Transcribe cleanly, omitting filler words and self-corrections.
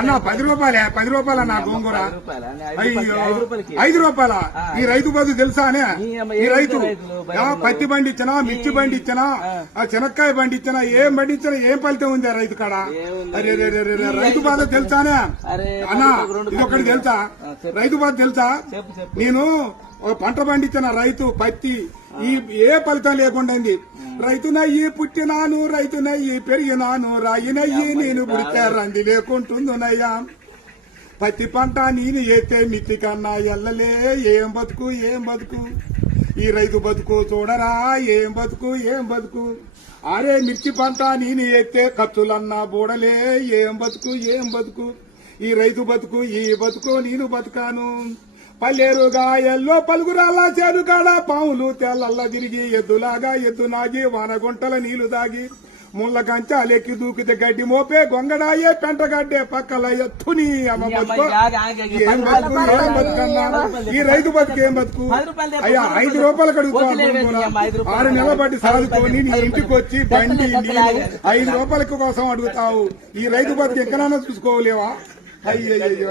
అన్న 10 రూపాయలే, 10 రూపాయల నా గోంగూర. అయ్యో 5 రూపాయల. ఈ రైతు బతుకు తెలుసా అనే? ఈ రైతు పత్తి పండించినా, మిర్చి పండించినా, శనక్కాయ పండించినా, ఏం పండించినా ఏం ఫలితం ఉంది ఆ రైతు కాడ? అరే రైతు బాధ తెలుసానే అన్నా? ఇది ఒకటి తెలుసా? రైతు బాధ తెలుసా? నేను ఒక పంట పండించిన రైతు పత్తి ఏ ఫలితం లేకుండా రైతునయ్యి పుట్టినాను, రైతునయ్యి పెరిగినాను, రాయినయ్యి నేను పుడితే రంది లేకుంటుందునయ్యా. పత్తి పంట నేను ఏతే మిత్తి కన్నా ఎల్లలే. ఏం బతుకు ఏం బతుకు ఈ రైతు బతుకు చూడరా, ఏం బతుకు ఏం బతుకు. అరే మిర్చి పంట నేను ఏతే ఖర్చులన్నా బూడలే. ఏం బతుకు ఏం బతుకు ఈ రైతు బతుకు, ఈ బతుకు నేను బతుకాను. పల్లెరుగా ఎల్లో పలుగురాల చేను కాడ పాములు తెల్లల్లా తిరిగి, ఎద్దులాగా ఎద్దు నాగి, వానగుంటల నీళ్లు దాగి, ముళ్ళ కంచాలెక్కి దూకితే గడ్డి మోపే, గొంగడాయే పెంటగడ్డే పక్కల ఎత్తుని అమ్మ బతుకు. ఏం బతుకు ఏం బతుకన్నా ఈ రైతు బతుకు, ఏం బతుకు? అయ్యా 5 రూపాయలు కడుగుతాను. 6 నెలల బట్టి సాదుకొని నీ ఇంటికి వచ్చి బండి 5 రూపాయల కోసం అడుగుతావు. ఈ రైతు బతుకు ఎక్కడన్నా చూసుకోలేవా? అయ్యయ్యో.